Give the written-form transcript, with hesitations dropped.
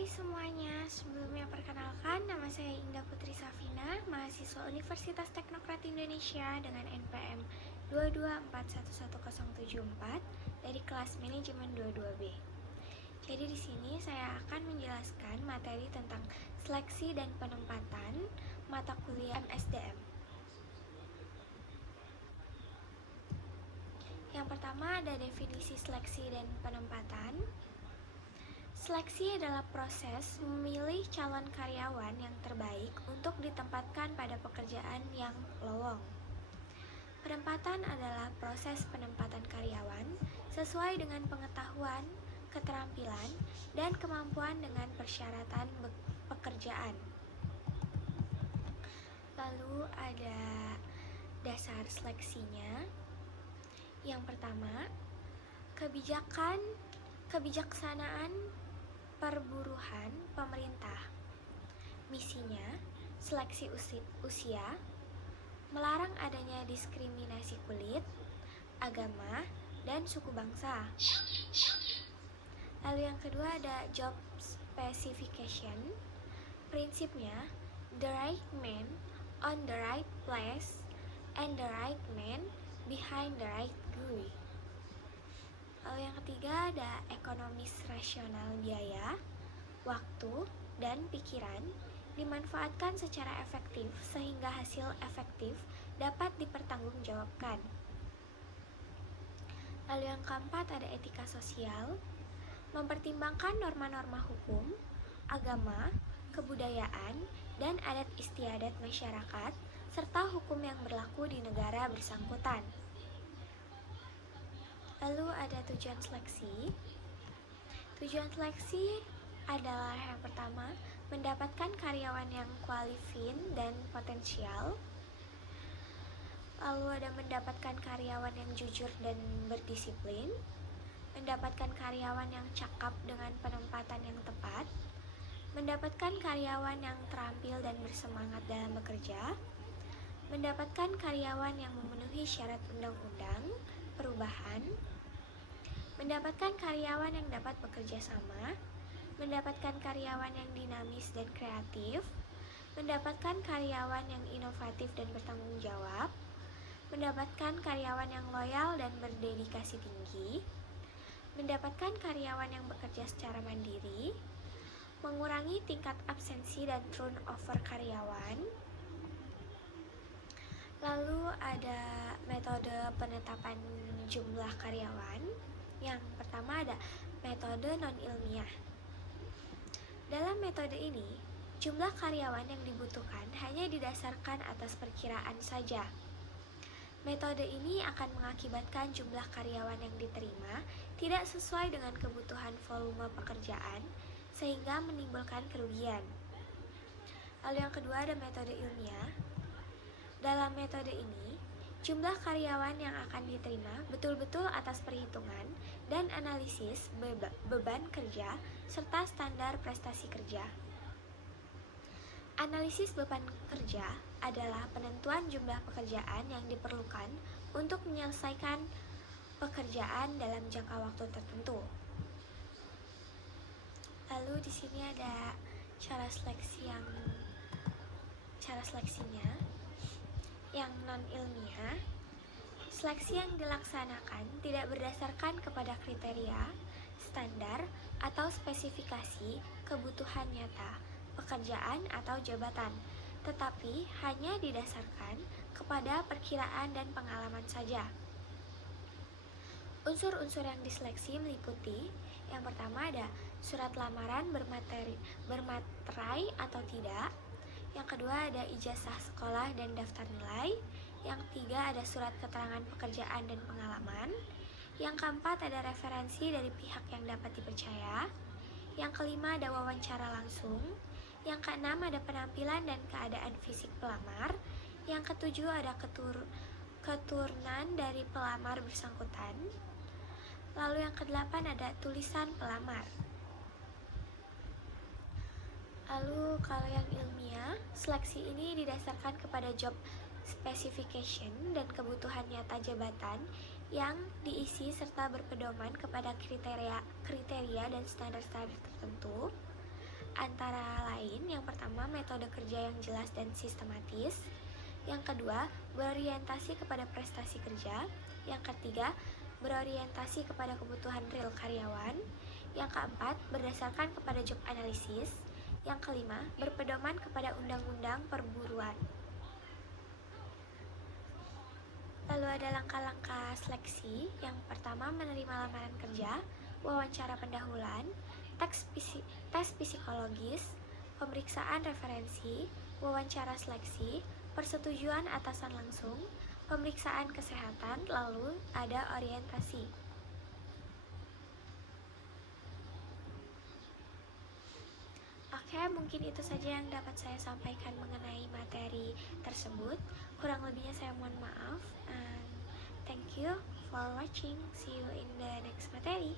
Hai semuanya, sebelumnya perkenalkan nama saya Indah Putri Safina, mahasiswa Universitas Teknokrat Indonesia dengan NPM 224111074 dari kelas manajemen 22B. Jadi di sini saya akan menjelaskan materi tentang seleksi dan penempatan mata kuliah MSDM. Yang pertama ada definisi seleksi dan penempatan. Seleksi adalah proses memilih calon karyawan yang terbaik untuk ditempatkan pada pekerjaan yang lowong. Penempatan adalah proses penempatan karyawan sesuai dengan pengetahuan, keterampilan, dan kemampuan dengan persyaratan pekerjaan. Lalu ada dasar seleksinya. Yang pertama, kebijaksanaan perburuhan pemerintah. Misinya, seleksi usia, melarang adanya diskriminasi kulit, agama, dan suku bangsa. Lalu yang kedua ada job specification. Prinsipnya, the right man on the right place and the right man behind the right guy. Lalu yang ketiga ada ekonomis rasional biaya, waktu, dan pikiran dimanfaatkan secara efektif sehingga hasil efektif dapat dipertanggungjawabkan. Lalu yang keempat ada etika sosial, mempertimbangkan norma-norma hukum, agama, kebudayaan, dan adat istiadat masyarakat, serta hukum yang berlaku di negara bersangkutan. Lalu ada tujuan seleksi. Tujuan seleksi adalah yang pertama, mendapatkan karyawan yang kualifin dan potensial. Lalu ada mendapatkan karyawan yang jujur dan berdisiplin, mendapatkan karyawan yang cakap dengan penempatan yang tepat, mendapatkan karyawan yang terampil dan bersemangat dalam bekerja, mendapatkan karyawan yang memenuhi syarat undang-undang, perubahan, mendapatkan karyawan yang dapat bekerja sama, mendapatkan karyawan yang dinamis dan kreatif, mendapatkan karyawan yang inovatif dan bertanggung jawab, mendapatkan karyawan yang loyal dan berdedikasi tinggi, mendapatkan karyawan yang bekerja secara mandiri, mengurangi tingkat absensi dan turnover karyawan. Lalu ada metode penetapan jumlah karyawan. Yang pertama ada metode non-ilmiah. Dalam metode ini, jumlah karyawan yang dibutuhkan hanya didasarkan atas perkiraan saja. Metode ini akan mengakibatkan jumlah karyawan yang diterima tidak sesuai dengan kebutuhan volume pekerjaan, sehingga menimbulkan kerugian. Lalu yang kedua ada metode ilmiah. Dalam metode ini, jumlah karyawan yang akan diterima betul-betul atas perhitungan dan analisis beban kerja serta standar prestasi kerja. Analisis beban kerja adalah penentuan jumlah pekerjaan yang diperlukan untuk menyelesaikan pekerjaan dalam jangka waktu tertentu. Lalu di sini ada cara seleksinya. Yang non-ilmiah, seleksi yang dilaksanakan tidak berdasarkan kepada kriteria, standar, atau spesifikasi kebutuhan nyata, pekerjaan atau jabatan, tetapi hanya didasarkan kepada perkiraan dan pengalaman saja. Unsur-unsur yang diseleksi meliputi yang pertama ada surat lamaran bermaterai atau tidak. Yang kedua ada ijazah sekolah dan daftar nilai. Yang ketiga ada surat keterangan pekerjaan dan pengalaman. Yang keempat ada referensi dari pihak yang dapat dipercaya. Yang kelima ada wawancara langsung. Yang keenam ada penampilan dan keadaan fisik pelamar. Yang ketujuh ada keturunan dari pelamar bersangkutan. Lalu yang kedelapan ada tulisan pelamar. Lalu kalau yang ilmiah, seleksi ini didasarkan kepada job specification dan kebutuhan nyata jabatan yang diisi serta berpedoman kepada kriteria dan standar-standar tertentu. Antara lain, yang pertama metode kerja yang jelas dan sistematis, yang kedua berorientasi kepada prestasi kerja, yang ketiga berorientasi kepada kebutuhan real karyawan, yang keempat berdasarkan kepada job analysis, yang kelima berpedoman kepada undang-undang perburuan. Lalu ada langkah-langkah seleksi. Yang pertama, menerima lamaran kerja, wawancara pendahuluan, tes psikologis, pemeriksaan referensi, wawancara seleksi, persetujuan atasan langsung, pemeriksaan kesehatan, lalu ada orientasi. Oke, mungkin itu saja yang dapat saya sampaikan mengenai materi tersebut. Kurang lebihnya saya mohon maaf. And thank you for watching. See you in the next materi.